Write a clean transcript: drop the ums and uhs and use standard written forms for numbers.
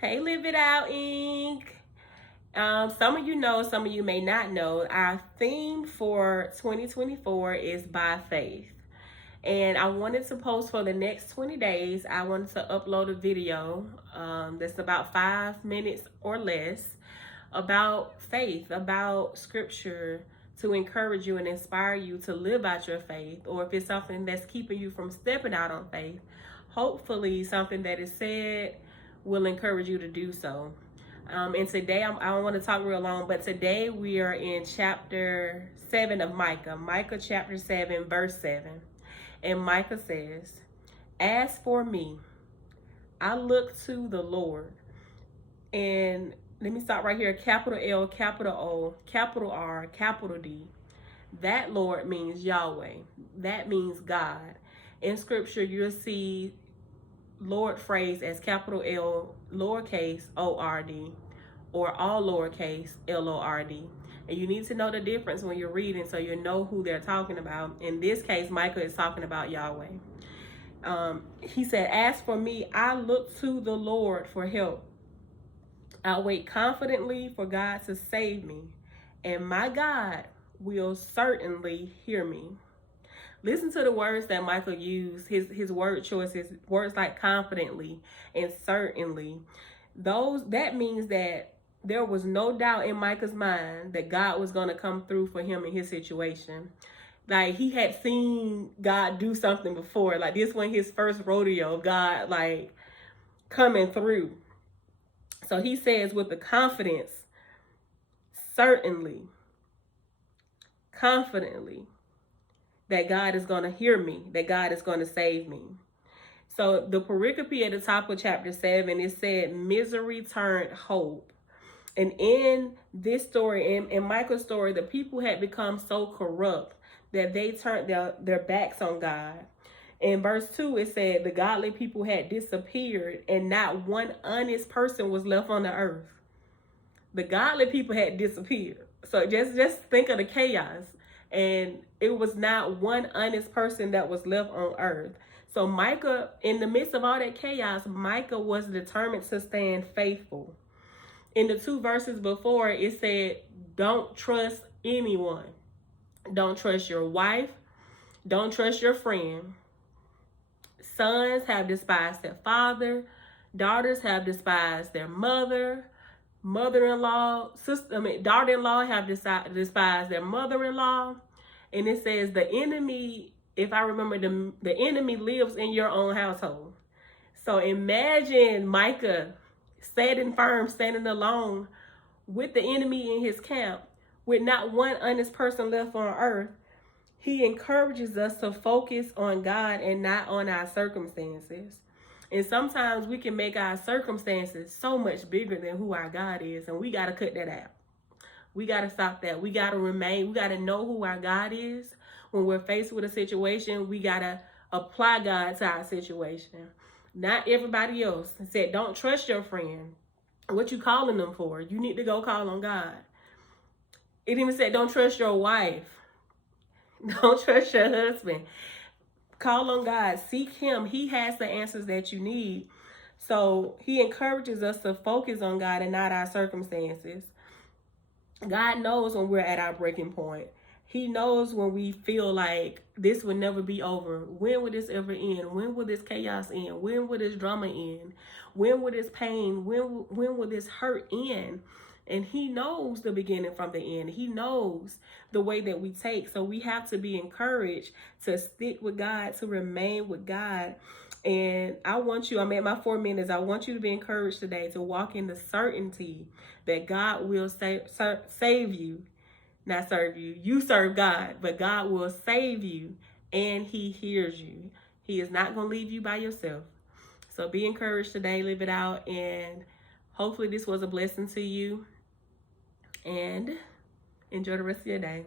Hey, Live It Out Inc. Some of you know, some of you may not know, our theme for 2024 is by faith. And I wanted to post for the next 20 days. I wanted to upload a video that's about 5 minutes or less about faith, about scripture to encourage you and inspire you to live out your faith. Or if it's something that's keeping you from stepping out on faith, hopefully something that is said will encourage you to do so. And today, I don't want to talk real long, but today we are in chapter 7 of Micah. Micah chapter 7, verse 7. And Micah says, "As for me, I look to the Lord." And let me stop right here. Capital L, capital O, capital R, capital D. That Lord means Yahweh. That means God. In scripture, you'll see Lord phrase as capital L, lowercase O-R-D, or all lowercase L-O-R-D. And you need to know the difference when you're reading so you know who they're talking about. In this case, Micah is talking about Yahweh. He said, "As for me, I look to the Lord for help. I wait confidently for God to save me, and my God will certainly hear me." Listen to the words that Michael used, his word choices, words like confidently and certainly. That means that there was no doubt in Micah's mind that God was going to come through for him in his situation. Like, he had seen God do something before. Like, this wasn't his first rodeo of God, like, coming through. So he says with the confidence, certainly, confidently, that God is going to hear me, that God is going to save me. So the pericope at the top of chapter 7, it said, "Misery turned hope." And in this story, in Micah's story, the people had become so corrupt that they turned their backs on God. In verse 2, it said, "The godly people had disappeared, and not one honest person was left on the earth." The godly people had disappeared. So just think of the chaos. And it was not one honest person that was left on earth. So Micah, in the midst of all that chaos, Micah was determined to stand faithful. In the 2 verses before, it said, don't trust anyone. Don't trust your wife. Don't trust your friend. Sons have despised their father. Daughters have despised their mother. Mother-in-law, daughter-in-law have despised their mother-in-law. And it says the enemy, if I remember, the enemy lives in your own household. So imagine Micah standing firm, standing alone with the enemy in his camp, with not one honest person left on earth. He encourages us to focus on God and not on our circumstances. And sometimes we can make our circumstances so much bigger than who our God is. And we got to cut that out. We got to stop that. We got to we got to know who our God is. When we're faced with a situation, we got to apply God to our situation. Not everybody else. It said, don't trust your friend. What you calling them for? You need to go call on God. It even said, don't trust your wife. Don't trust your husband. Call on God. Seek him. He has the answers that you need. So he encourages us to focus on God and not our circumstances. God knows when we're at our breaking point. He knows when we feel like this will never be over. When will this ever end? When will this chaos end? When will this drama end? When will this pain? When will this hurt end? And he knows the beginning from the end. He knows the way that we take. So we have to be encouraged to stick with God, to remain with God. And I want you, I'm at my 4 minutes. I want you to be encouraged today to walk in the certainty that God will save you, not serve you. You serve God, but God will save you and he hears you. He is not going to leave you by yourself. So be encouraged today, live it out. And hopefully this was a blessing to you. And enjoy the rest of your day.